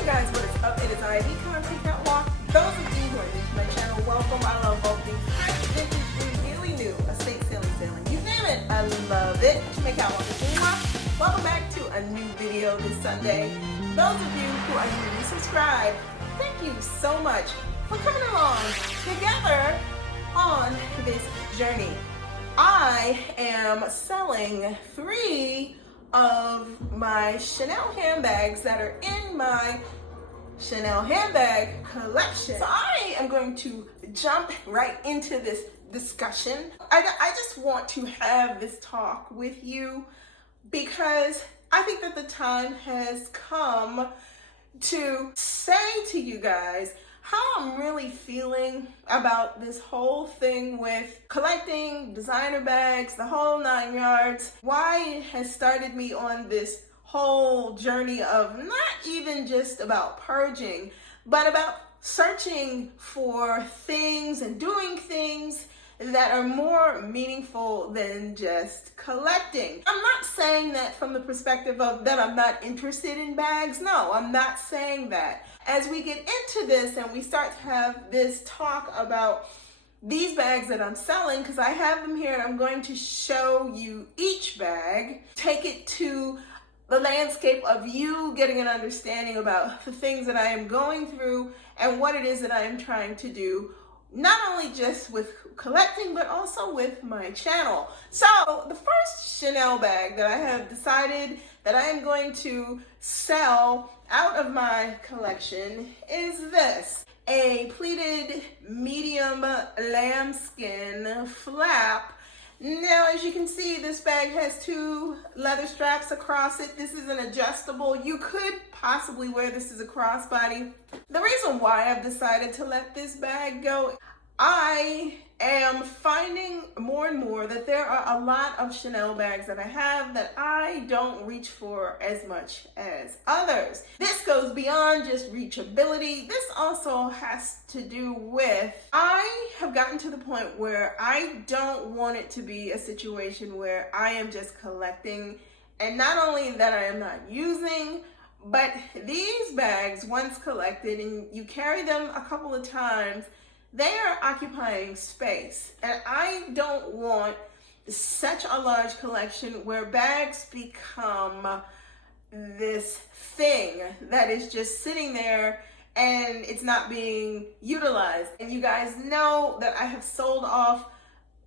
Hey guys, what is up? It is I, the Content Catwalk. Those of you who are new to my channel, welcome. I love all things fresh, vintage, really new, estate sailing, you name it, I love it. My Catwalk is doing. Welcome back to a new video this Sunday. Those of you who are newly subscribed, thank you so much for coming along together on this journey. I am selling 3 of my Chanel handbags that are in my Chanel handbag collection. So I am going to jump right into this discussion. I just want to have this talk with you because I think that the time has come to say to you guys how I'm really feeling about this whole thing with collecting designer bags, the whole 9 yards, why it has started me on this whole journey of not even just about purging, but about searching for things and doing things that are more meaningful than just collecting. I'm not saying that from the perspective of that I'm not interested in bags. No, I'm not saying that. As we get into this and we start to have this talk about these bags that I'm selling, because I have them here and I'm going to show you each bag, take it to the landscape of you getting an understanding about the things that I am going through and what it is that I am trying to do, not only just with collecting, but also with my channel. So the first Chanel bag that I have decided that I am going to sell out of my collection is this. A pleated medium lambskin flap. Now, as you can see, this bag has 2 leather straps across it. This is an adjustable. You could possibly wear this as a crossbody. The reason why I've decided to let this bag go, I am finding more and more that there are a lot of Chanel bags that I have that I don't reach for as much as others. This goes beyond just reachability. This also has to do with, I have gotten to the point where I don't want it to be a situation where I am just collecting, and not only that I am not using, but these bags, once collected and you carry them a couple of times, they are occupying space, and I don't want such a large collection where bags become this thing that is just sitting there and it's not being utilized. And you guys know that I have sold off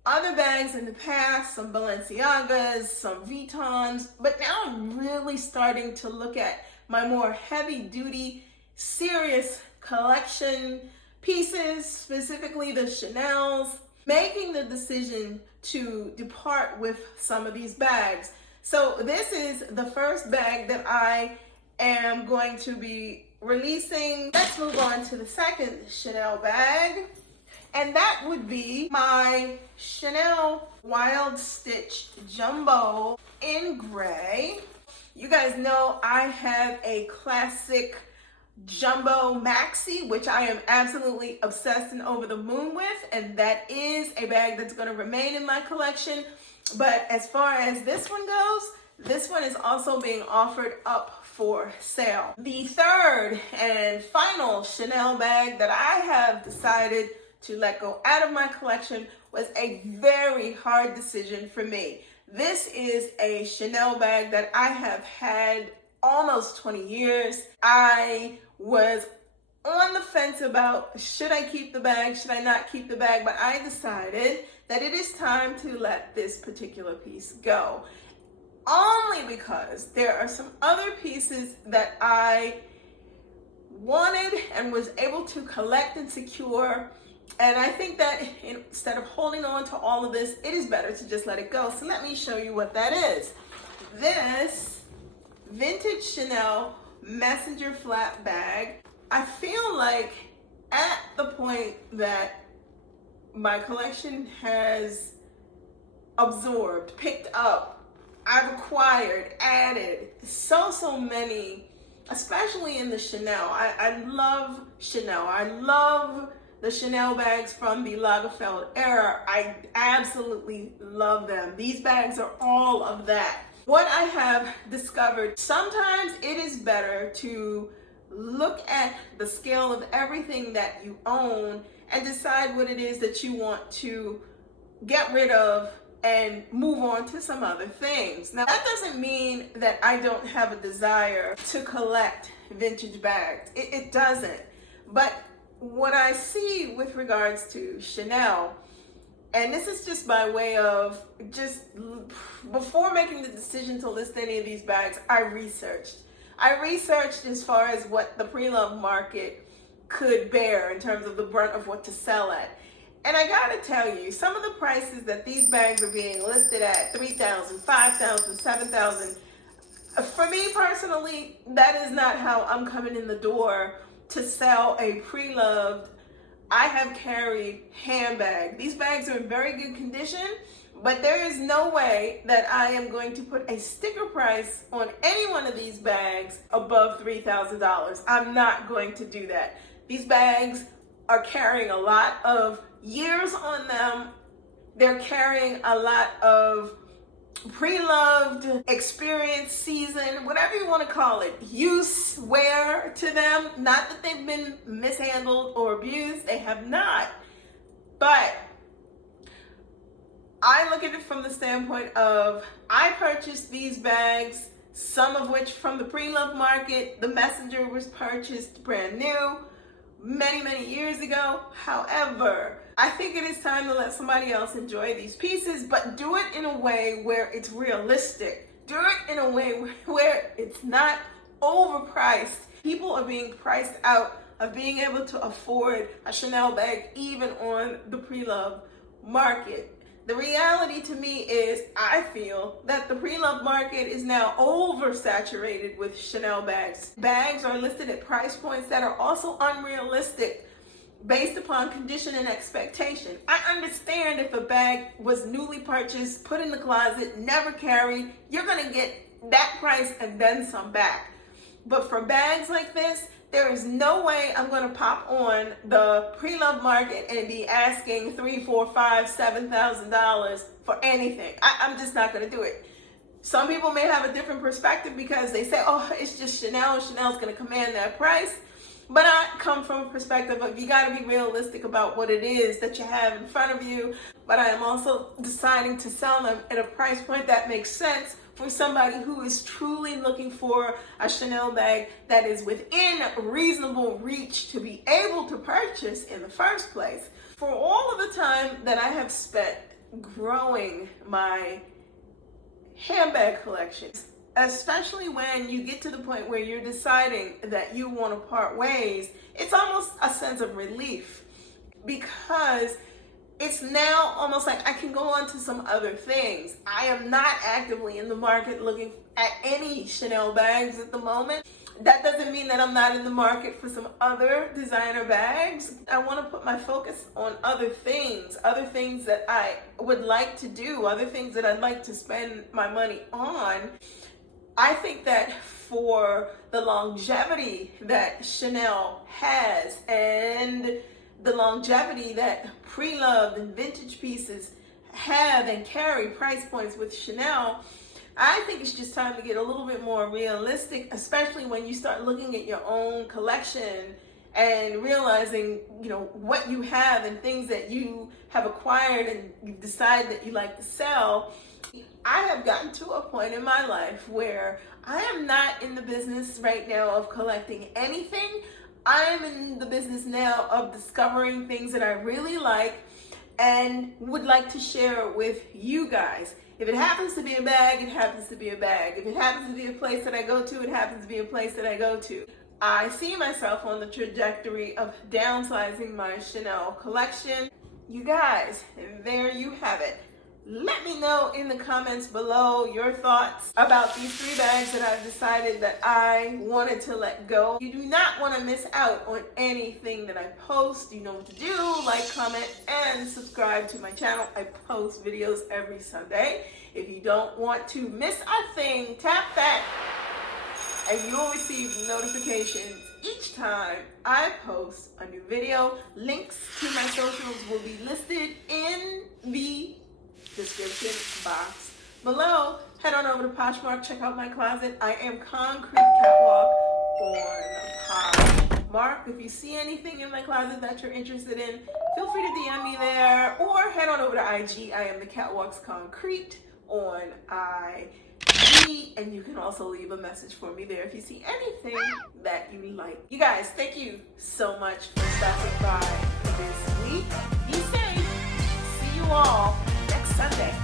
other bags in the past, some Balenciagas, some Vuittons, but now I'm really starting to look at my more heavy-duty, serious collection pieces, specifically the Chanels, making the decision to depart with some of these bags. So this is the first bag that I am going to be releasing. Let's move on to the second Chanel bag, and that would be my Chanel Wild Stitch Jumbo in gray. You guys know I have a classic Jumbo Maxi, which I am absolutely obsessed and over the moon with, and that is a bag that's going to remain in my collection. But as far as this one goes, this one is also being offered up for sale. The third and final Chanel bag that I have decided to let go out of my collection was a very hard decision for me. This is a Chanel bag that I have had almost 20 years. I was on the fence about should I keep the bag, should I not keep the bag, but I decided that it is time to let this particular piece go. Only because there are some other pieces that I wanted and was able to collect and secure, and I think that instead of holding on to all of this, it is better to just let it go. So let me show you what that is. This vintage Chanel messenger flap bag. I feel like at the point that my collection has absorbed, picked up, I've acquired, added so many, especially in the Chanel. I love Chanel. I love the Chanel bags from the Lagerfeld era. I absolutely love them. These bags are all of that. What I have discovered, sometimes it is better to look at the scale of everything that you own and decide what it is that you want to get rid of and move on to some other things. Now, that doesn't mean that I don't have a desire to collect vintage bags. It doesn't. But what I see with regards to Chanel, and this is just by way of just before making the decision to list any of these bags, I researched as far as what the pre-loved market could bear in terms of the brunt of what to sell at. And I gotta tell you, some of the prices that these bags are being listed at, $3,000, $5,000, $7,000, for me personally, that is not how I'm coming in the door to sell a pre-loved, I have carried handbag. These bags are in very good condition, but there is no way that I am going to put a sticker price on any one of these bags above $3,000. I'm not going to do that. These bags are carrying a lot of years on them. They're carrying a lot of pre-loved, experience, season, whatever you want to call it, use, wear to them. Not that they've been mishandled or abused, they have not. But I look at it from the standpoint of, I purchased these bags, some of which from the pre-loved market. The Messenger was purchased brand new many, many years ago. However, I think it is time to let somebody else enjoy these pieces, but do it in a way where it's realistic. Do it in a way where it's not overpriced. People are being priced out of being able to afford a Chanel bag even on the pre-loved market. The reality to me is, I feel that the pre-loved market is now oversaturated with Chanel bags. Bags are listed at price points that are also unrealistic based upon condition and expectation. I understand if a bag was newly purchased, put in the closet, never carried, you're gonna get that price and then some back. But for bags like this, there is no way I'm going to pop on the pre-loved market and be asking $3,000, $4,000, $5,000, $7,000 for anything. I'm just not going to do it. Some people may have a different perspective because they say, oh, it's just Chanel. Chanel's going to command that price. But I come from a perspective of, you got to be realistic about what it is that you have in front of you. But I am also deciding to sell them at a price point that makes sense for somebody who is truly looking for a Chanel bag that is within reasonable reach to be able to purchase in the first place. For all of the time that I have spent growing my handbag collections, especially when you get to the point where you're deciding that you want to part ways, it's almost a sense of relief, because it's now almost like I can go on to some other things. I am not actively in the market looking at any Chanel bags at the moment. That doesn't mean that I'm not in the market for some other designer bags. I want to put my focus on other things that I would like to do, other things that I'd like to spend my money on. I think that for the longevity that Chanel has and the longevity that pre-loved and vintage pieces have and carry price points with Chanel, I think it's just time to get a little bit more realistic, especially when you start looking at your own collection and realizing, what you have and things that you have acquired and you decide that you like to sell. I have gotten to a point in my life where I am not in the business right now of collecting anything. I'm in the business now of discovering things that I really like and would like to share with you guys. If it happens to be a bag, it happens to be a bag. If it happens to be a place that I go to, it happens to be a place that I go to. I see myself on the trajectory of downsizing my Chanel collection. You guys, there you have it. Let me know in the comments below your thoughts about these 3 bags that I've decided that I wanted to let go. You do not want to miss out on anything that I post. You know what to do. Like, comment, and subscribe to my channel. I post videos every Sunday. If you don't want to miss a thing, tap that and you'll receive notifications each time I post a new video. Links to my socials will be listed in the description box below. Head on over to Poshmark, check out my closet. I am Concrete Catwalk on Poshmark. Mark. If you see anything in my closet that you're interested in, feel free to DM me there or head on over to IG. I am the Catwalk's Concrete on IG, and you can also leave a message for me there if you see anything that you like. You guys, thank you so much for stopping by this week. Be safe. See you all next Sunday.